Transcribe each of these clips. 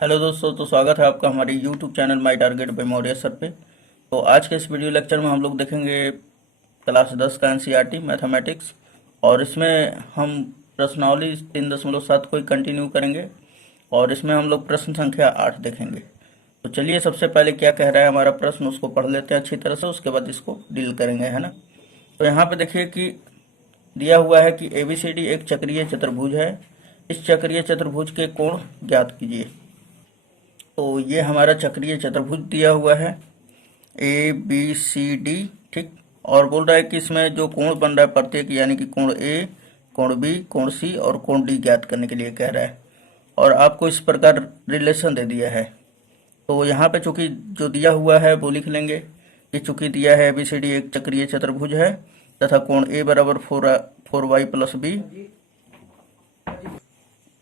Hello दोस्तों, तो स्वागत है आपका हमारे YouTube channel my target by Maurya sir पे। तो आज के इस वीडियो लेक्चर में हम लोग देखेंगे क्लास 10 का एनसीईआरटी मैथमेटिक्स, और इसमें हम प्रश्नावली 3.7 को ही कंटिन्यू करेंगे और इसमें हम लोग प्रश्न संख्या 8 देखेंगे। तो चलिए सबसे पहले क्या कह रहा है हमारा प्रश्न, उसको पढ़ लेते हैं अच्छी तरह से, उसके बाद इसको डील करेंगे, है ना। तो यहाँ पे देखिए कि दिया हुआ है कि ABCD एक चक्रीय चतुर्भुज है। इस चक्रीय चतुर्भुज के कोण ज्ञात कीजिए। तो ये हमारा चक्रीय चतुर्भुज दिया हुआ है ABCD, ठीक। और बोल रहा है कि इसमें जो कोण बन रहा है प्रत्येक, यानी कि कोण A, कोण B, कोण C और कोण D ज्ञात करने के लिए कह रहा है, और आपको इस प्रकार रिलेशन दे दिया है। तो यहाँ पे चूंकि जो दिया हुआ है वो लिख लेंगे कि चूंकि दिया है ABCD एक चक्रीय चतुर्भुज है तथा कोण A बराबर 4y प्लस बी,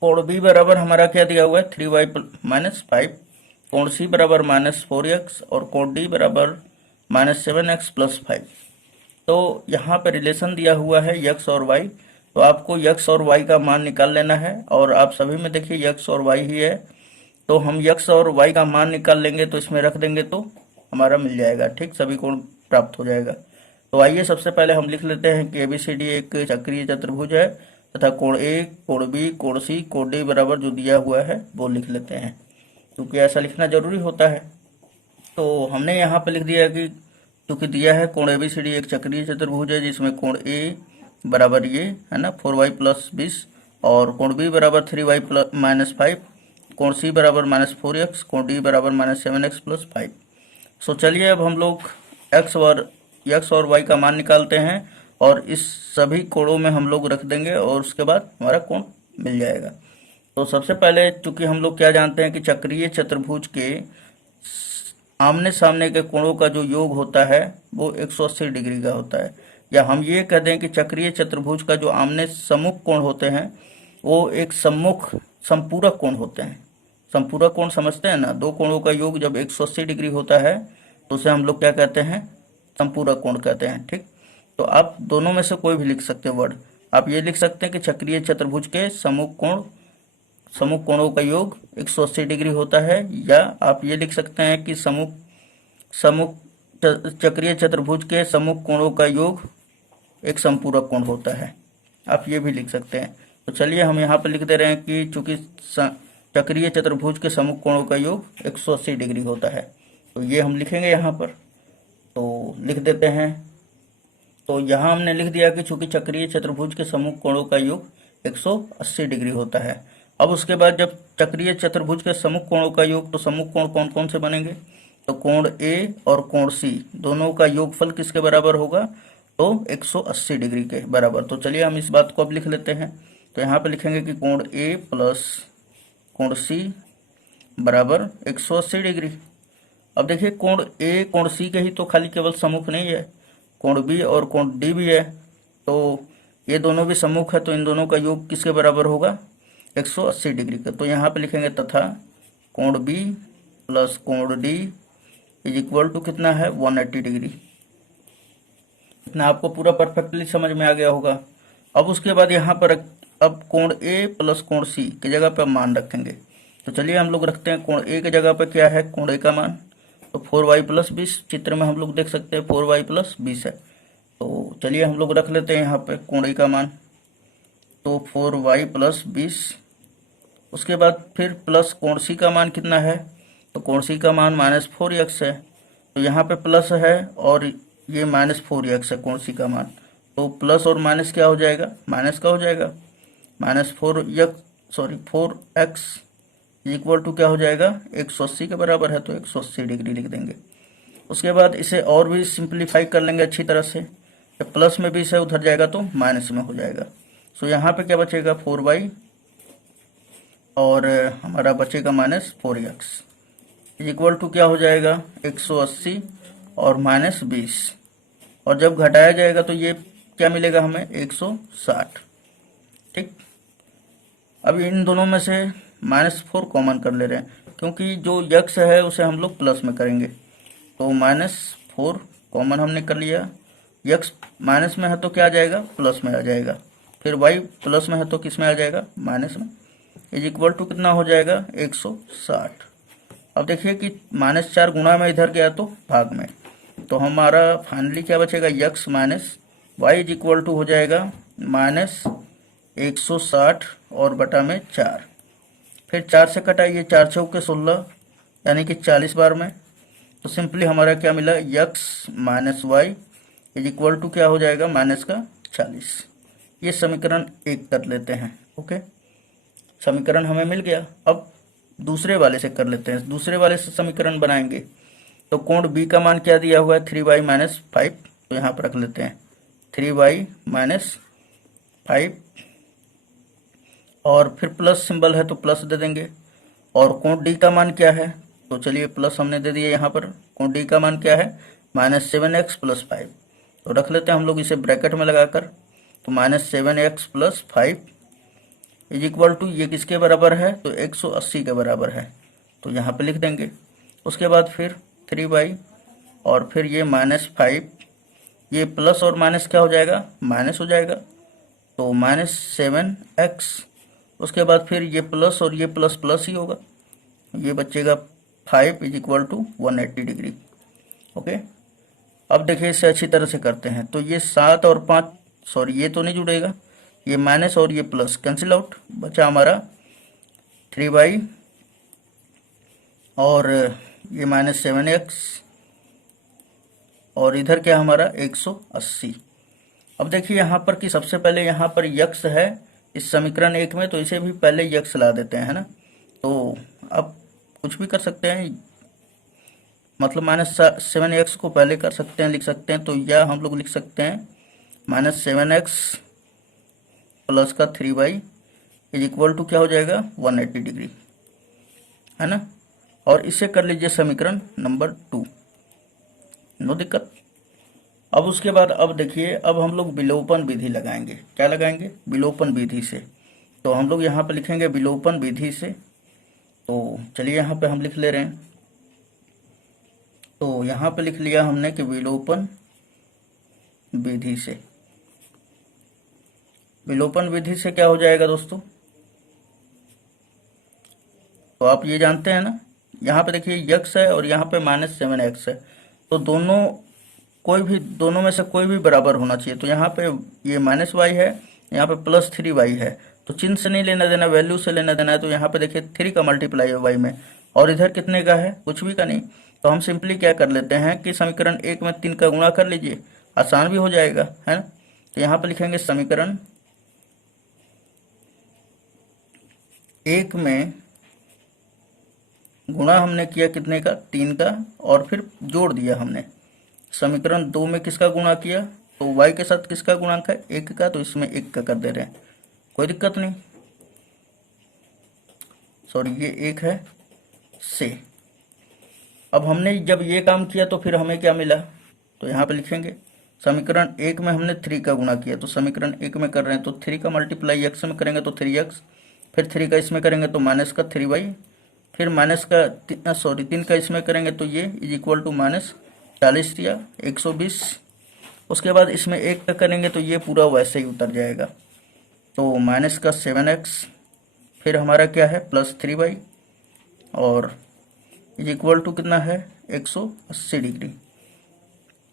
कोण B बराबर हमारा क्या दिया हुआ है 3y माइनस 5, कोण C बराबर -4x और कोण D बराबर -7x प्लस 5। तो यहाँ पे रिलेशन दिया हुआ है x और y, तो आपको x और y का मान निकाल लेना है, और आप सभी में देखिए x और y ही है, तो हम x और y का मान निकाल लेंगे, तो इसमें रख देंगे तो हमारा मिल जाएगा, ठीक, सभी कोण प्राप्त हो जाएगा। तो आइए सबसे पहले हम लिख लेते हैं कि ABCD एक चक्रीय चतुर्भुज है तथा कोण A, कोण B, कोण C, कोण D बराबर जो दिया हुआ है वो लिख लेते हैं, क्योंकि ऐसा लिखना जरूरी होता है। तो हमने यहाँ पे लिख दिया कि क्योंकि दिया है कोण ABCD एक चक्रीय चतुर्भुज है जिसमें कोण A बराबर ये है ना 4y प्लस 20, और कोण B बराबर 3y प्लस -5, कोण C बराबर -4x, कोण D बराबर -7x प्लस 5। सो चलिए अब हम लोग x और y का मान निकालते हैं, और इस सभी कोणों में हम लोग रख देंगे और उसके बाद हमारा कोण मिल जाएगा। तो सबसे पहले चूंकि हम लोग क्या जानते हैं कि चक्रीय चतुर्भुज के आमने सामने के कोणों का जो योग होता है वो 180 डिग्री का होता है, या हम ये कह दें कि चक्रीय चतुर्भुज का जो आमने सम्मुख कोण होते हैं वो एक संपूरक कोण होते हैं। संपूरक कोण समझते हैं ना, दो कोणों का योग जब 180 डिग्री होता है तो उसे हम लोग क्या कहते हैं, संपूरक कोण कहते हैं, ठीक। तो आप दोनों में से कोई भी लिख सकते हैं वर्ड। आप ये लिख सकते हैं कि चक्रीय चतुर्भुज के सम्मुख कोणों का योग 180 डिग्री होता है, या आप ये लिख सकते हैं कि चक्रीय चतुर्भुज के सम्मुख कोणों का योग एक संपूरक कोण होता है, आप ये भी लिख सकते हैं। तो चलिए हम यहाँ पे लिख दे रहे हैं कि चूंकि चक्रीय चतुर्भुज के सम्मुख कोणों का योग 180 डिग्री होता है, तो ये हम लिखेंगे यहाँ पर, तो लिख देते हैं। तो यहाँ हमने लिख दिया कि चूंकि चक्रीय चतुर्भुज के सम्मुख कोणों का योग 180 डिग्री होता है। अब उसके बाद जब चक्रीय चतुर्भुज के सम्मुख कोणों का योग, तो सम्मुख कोण कौन कौन से बनेंगे, तो कोण A और कोण C दोनों का योगफल किसके बराबर होगा, तो 180 डिग्री के बराबर। तो चलिए हम इस बात को अब लिख लेते हैं। तो यहाँ पे लिखेंगे कि कोण A प्लस कोण C बराबर 180 डिग्री। अब देखिए कोण A कोण C के ही तो खाली केवल सम्मुख नहीं है, कोण B और कोण D भी है, तो ये दोनों भी सम्मुख है, तो इन दोनों का योग किसके बराबर होगा, 180 डिग्री का। तो यहाँ पे लिखेंगे तथा कोण B प्लस कोण D इज इक्वल टू कितना है 180 डिग्री। इतना आपको पूरा परफेक्टली समझ में आ गया होगा। अब उसके बाद यहाँ पर अब कोण A प्लस कोण C की जगह पर मान रखेंगे। तो चलिए हम लोग रखते हैं कोण A की जगह पर क्या है, कोण A का मान तो 4y प्लस 20, चित्र में हम लोग देख सकते हैं 4y प्लस 20 है। तो चलिए हम लोग रख लेते हैं यहाँ पे कोण A का मान, तो 4y प्लस 20। उसके बाद फिर प्लस कोण C का मान कितना है, तो कोण C का मान -4x है, तो यहाँ पे प्लस है और ये -4x है कोण C का मान, तो प्लस और माइनस क्या हो जाएगा, माइनस का हो जाएगा, -4x इक्वल टू क्या हो जाएगा 180 के बराबर है, तो 180 डिग्री लिख देंगे। उसके बाद इसे और भी सिंप्लीफाई कर लेंगे अच्छी तरह से, जब प्लस में 20 है उधर जाएगा तो माइनस में हो जाएगा। सो यहाँ पे क्या बचेगा 4y और हमारा बचेगा -4x इक्वल टू क्या हो जाएगा 180 और -20, और जब घटाया जाएगा तो ये क्या मिलेगा हमें 160, ठीक। अब इन दोनों में से -4 कॉमन कर ले रहे हैं, क्योंकि जो x है उसे हम लोग प्लस में करेंगे, तो -4 कॉमन हमने कर लिया। x माइनस में है तो क्या आ जाएगा, प्लस में आ जाएगा, फिर y प्लस में है तो किस में आ जाएगा, माइनस में। इज इक्वल टू कितना हो जाएगा 160। अब देखिए कि -4 गुणा में इधर गया तो भाग में, तो हमारा फाइनली क्या बचेगा x minus y is equal to हो जाएगा -160 और बटा में 4। फिर 4 से कटाइए, 4 चौके 16 यानी कि 40 बार में, तो सिंपली हमारा क्या मिला x minus y is equal to क्या हो जाएगा -40। ये समीकरण 1 कर लेते हैं। ओके, समीकरण हमें मिल गया। अब दूसरे वाले से कर लेते हैं, दूसरे वाले से समीकरण बनाएंगे। तो कोण बी का मान क्या दिया हुआ है 3y माइनस 5, तो यहाँ पर रख लेते हैं 3y माइनस 5 और फिर प्लस सिंबल है तो प्लस दे देंगे। और कोण डी का मान क्या है, तो चलिए प्लस हमने दे दिया यहाँ पर। कोण डी का मान क्या है -7x प्लस 5, तो रख लेते हैं हम लोग इसे ब्रैकेट में लगाकर। तो -7x plus 5 is equal to ये किसके बराबर है, तो 180 के बराबर है, तो यहाँ पे लिख देंगे। उसके बाद फिर 3y और फिर ये -5, ये प्लस और माइनस क्या हो जाएगा, माइनस हो जाएगा, तो -7x। उसके बाद फिर ये प्लस और ये प्लस प्लस ही होगा, ये बचेगा 5 is equal to 180 degree. Okay, अब देखिए इसे अच्छी तरह से करते हैं। तो ये 7 और 5, सॉरी ये तो नहीं जुड़ेगा, ये माइनस और ये प्लस कैंसिल आउट, बचा हमारा 3y और ये -7x और इधर क्या हमारा 180। अब देखिए यहाँ पर कि सबसे पहले यहाँ पर यक्स है इस समीकरण 1 में, तो इसे भी पहले यक्स ला देते हैं, है ना। तो अब कुछ भी कर सकते हैं, मतलब -7x को पहले कर सकते हैं, लिख सकते हैं। तो या हम लोग लिख सकते हैं -7x प्लस का 3y इज इक्वल टू क्या हो जाएगा 180 डिग्री, है ना। और इसे कर लीजिए समीकरण नंबर 2, नो दिक्कत। अब उसके बाद अब देखिए, अब हम लोग विलोपन विधि लगाएंगे। क्या लगाएंगे, विलोपन विधि से। तो हम लोग यहाँ पे लिखेंगे विलोपन विधि से। तो चलिए यहाँ पे हम लिख ले रहे हैं। तो यहाँ पे लिख लिया हमने कि विलोपन विधि से। विलोपन विधि से क्या हो जाएगा दोस्तों, तो आप ये जानते हैं ना, यहाँ पे देखिए यक्स है और यहाँ पे -7x है, तो दोनों में से कोई भी बराबर होना चाहिए। तो यहाँ पे ये -y है, यहाँ पे +3y है, तो चिन्ह से नहीं लेना देना, वैल्यू से लेना देना है। तो यहाँ पे देखिए 3 का मल्टीप्लाई है y में, और इधर कितने का है, कुछ भी का नहीं। तो हम सिंपली क्या कर लेते हैं कि समीकरण 1 में 3 का गुणा कर लीजिए, आसान भी हो जाएगा, है ना। तो यहाँ पे लिखेंगे समीकरण 1 में गुणा हमने किया कितने का, 3 का, और फिर जोड़ दिया हमने। समीकरण 2 में किसका गुणा किया, तो y के साथ किसका गुणांक है 1 का, तो इसमें 1 का कर दे रहे हैं, कोई दिक्कत नहीं। सॉरी ये 1 है से। अब हमने जब ये काम किया तो फिर हमें क्या मिला, तो यहाँ पे लिखेंगे समीकरण 1 में हमने 3 का गुणा किया, तो समीकरण 1 में कर रहे हैं तो 3 का मल्टीप्लाई x में करेंगे तो 3x, फिर 3 का इसमें करेंगे तो माइनस का 3y, फिर माइनस का 3 का इसमें करेंगे तो ये इज इक्वल टू -40 दिया 120। उसके बाद इसमें 1 का करेंगे तो ये पूरा वैसे ही उतर जाएगा, तो माइनस का 7x, फिर हमारा क्या है +3y और इज इक्वल टू कितना है 180 डिग्री।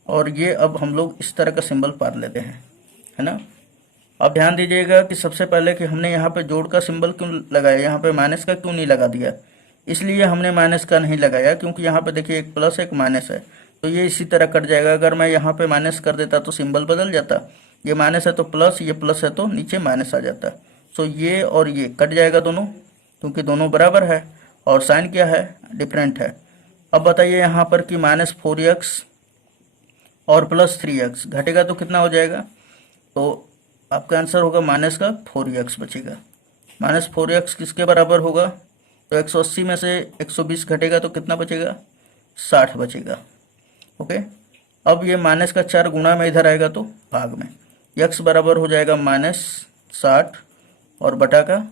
और ये अब हम लोग इस तरह का सिंबल पार लेते हैं, है ना। अब ध्यान दीजिएगा कि सबसे पहले कि हमने यहाँ पे जोड़ का सिंबल क्यों लगाया, यहाँ पे माइनस का क्यों नहीं लगा दिया। इसलिए हमने माइनस का नहीं लगाया क्योंकि यहाँ पे देखिए एक प्लस एक माइनस है, तो ये इसी तरह कट जाएगा। अगर मैं यहाँ पे माइनस कर देता तो सिंबल बदल जाता, ये माइनस है तो प्लस, ये प्लस है तो नीचे माइनस आ जाता। सो ये और ये कट जाएगा दोनों, क्योंकि दोनों बराबर है और साइन क्या है डिफरेंट है। अब बताइए यहाँ पर कि -4x और +3x घटेगा तो कितना हो जाएगा, तो आपका आंसर होगा -4x बचेगा। -4x किसके बराबर होगा, तो 180 में से 120 घटेगा तो कितना बचेगा 60 बचेगा। ओके, अब ये -4 गुणा में इधर आएगा तो भाग में, x बराबर हो जाएगा -60 और बटा का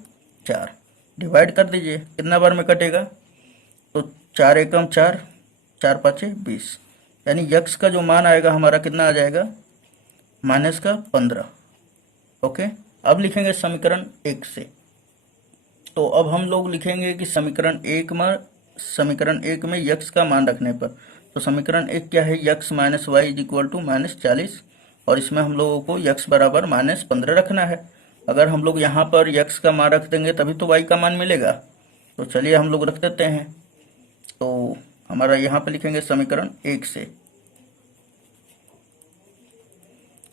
4, डिवाइड कर दीजिए कितना बार में कटेगा, तो 4 एकम 4, 4 पाँचे 20, यानी x का जो मान आएगा हमारा कितना आ जाएगा -15। ओके, अब लिखेंगे समीकरण 1 से। तो अब हम लोग लिखेंगे कि समीकरण एक में यक्स का मान रखने पर, तो समीकरण एक क्या है, x minus y is equal to -40, और इसमें हम लोगों को यक्स बराबर -15 रखना है। अगर हम लोग यहाँ पर यक्स का मान रख देंगे तभी तो वाई का मान मिलेगा। तो चलिए हम लोग रख देते हैं। तो हमारा यहाँ पे लिखेंगे समीकरण एक से,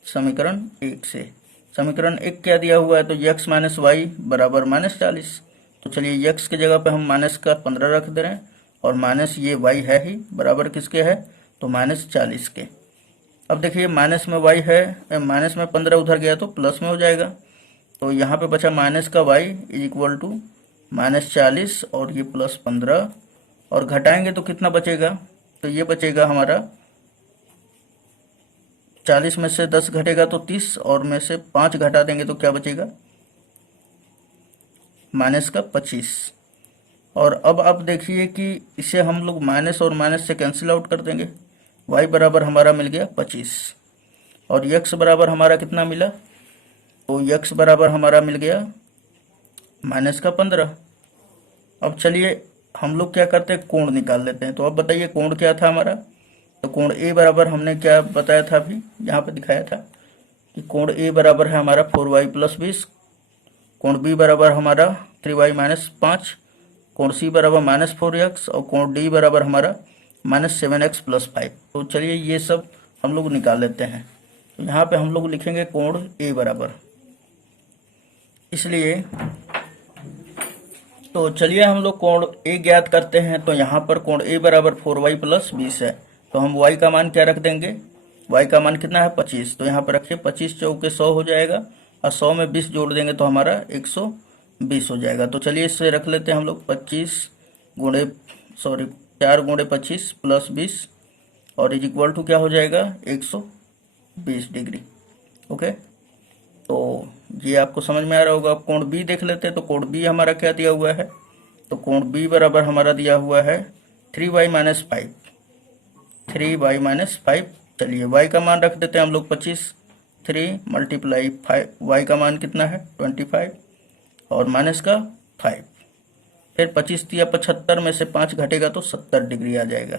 समीकरण एक क्या दिया हुआ है, तो यक्स माइनस वाई बराबर -40। तो चलिए यक्स की जगह पे हम माइनस का 15 रख दे रहे हैं, और माइनस ये वाई है ही, बराबर किसके है, तो -40 के। अब देखिए माइनस में वाई है, माइनस में 15 उधर गया तो प्लस में हो जाएगा। तो यहाँ पे बचा माइनस का वाई इज इक्वल टू -40 और ये +15, और घटाएंगे तो कितना बचेगा, तो ये बचेगा हमारा 40 में से 10 घटेगा तो 30, और में से 5 घटा देंगे तो क्या बचेगा, -25। और अब आप देखिए कि इसे हम लोग माइनस और माइनस से कैंसिल आउट कर देंगे। y बराबर हमारा मिल गया 25, और x बराबर हमारा कितना मिला, तो x बराबर हमारा मिल गया -15। अब चलिए हम लोग क्या करते हैं, कोण निकाल लेते हैं। तो अब बताइए कोण क्या था हमारा, तो कोण A बराबर हमने क्या बताया था, अभी यहाँ पे दिखाया था कि कोण A बराबर है हमारा 4y + 20, कोण B बराबर हमारा 3y - 5, कोण C बराबर -4x, और कोण D बराबर हमारा -7x + 5। तो चलिए ये सब हम लोग निकाल लेते हैं। तो यहाँ पे हम लोग लिखेंगे कोण A बराबर, इसलिए तो चलिए हम लोग कोण A ज्ञात करते हैं। तो यहाँ पर कोण A बराबर 4y + 20 है, तो हम y का मान क्या रख देंगे, y का मान कितना है 25। तो यहाँ पर रखिए 25 चौके 100 हो जाएगा, और 100 में 20 जोड़ देंगे तो हमारा 120 हो जाएगा। तो चलिए इससे रख लेते हैं हम लोग 4 गुणे 25 + 20, और इज इक्वल टू क्या हो जाएगा 120 डिग्री। ओके, तो ये आपको समझ में आ रहा होगा। कोण B देख लेते हैं। तो कोण B हमारा क्या दिया हुआ है, तो कोण B बराबर हमारा दिया हुआ है 3y - 5, 3y - 5। चलिए y का मान रख देते हैं हम लोग 25, 3 × 5, y का मान कितना है 25, और माइनस का 5, फिर 25 दिया 75 में से 5 घटेगा तो 70 डिग्री आ जाएगा।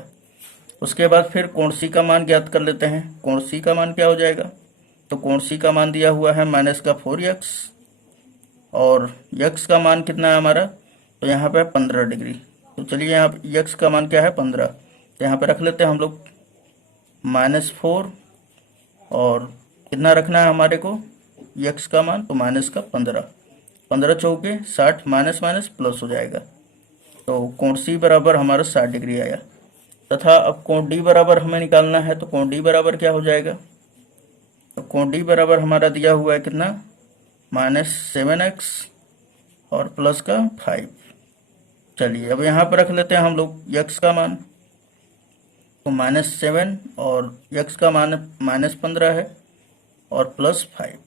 उसके बाद फिर कोण C का मान ज्ञात कर लेते हैं। कोण C का मान क्या हो जाएगा, तो कोण C का मान दिया हुआ है -4x, और x का मान कितना है हमारा, तो यहाँ पे 15 डिग्री। तो चलिए यहाँ x का मान क्या है 15, तो यहाँ पे रख लेते हैं हम लोग -4, और कितना रखना है हमारे को x का मान, तो -15, 15 चौके 60, माइनस माइनस प्लस हो जाएगा। तो कोण C बराबर हमारा 60 डिग्री आया। तथा अब कोण D बराबर हमें निकालना है। तो कोण D बराबर क्या हो जाएगा, तो कोण D बराबर हमारा दिया हुआ है कितना, -7x और प्लस का 5। चलिए अब यहाँ पर रख लेते हैं हम लोग x का मान, तो -7 और x का मान -15 है, और +5।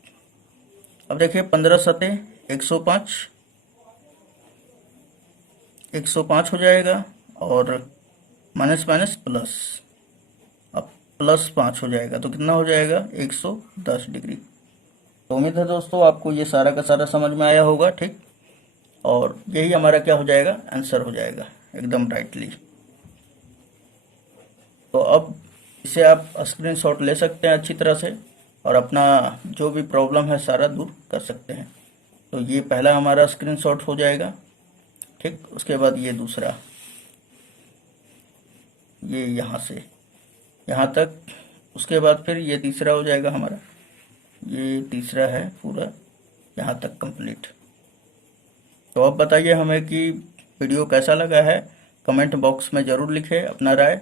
अब देखिए 15 सते 105 हो जाएगा, और माइनस माइनस प्लस, अब +5 हो जाएगा, तो कितना हो जाएगा 110 डिग्री। तो उम्मीद है दोस्तों आपको ये सारा का सारा समझ में आया होगा, ठीक। और यही हमारा क्या हो जाएगा, आंसर हो जाएगा एकदम राइटली। तो अब इसे आप स्क्रीनशॉट ले सकते हैं अच्छी तरह से, और अपना जो भी प्रॉब्लम है सारा दूर कर सकते हैं। तो ये पहला हमारा स्क्रीनशॉट हो जाएगा, ठीक। उसके बाद ये दूसरा, ये यहाँ से यहाँ तक, उसके बाद फिर ये तीसरा हो जाएगा हमारा, ये तीसरा है पूरा यहाँ तक कंप्लीट। तो अब बताइए हमें कि वीडियो कैसा लगा है, कमेंट बॉक्स में ज़रूर लिखें अपना राय,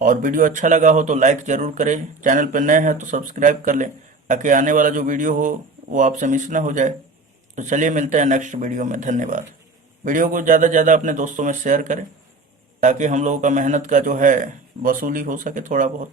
और वीडियो अच्छा लगा हो तो लाइक ज़रूर करें, चैनल पर नए हैं तो सब्सक्राइब कर लें ताकि आने वाला जो वीडियो हो वो आपसे मिस ना हो जाए। तो चलिए मिलते हैं नेक्स्ट वीडियो में, धन्यवाद। वीडियो को ज़्यादा से ज़्यादा अपने दोस्तों में शेयर करें ताकि हम लोगों का मेहनत का जो है वसूली हो सके थोड़ा बहुत।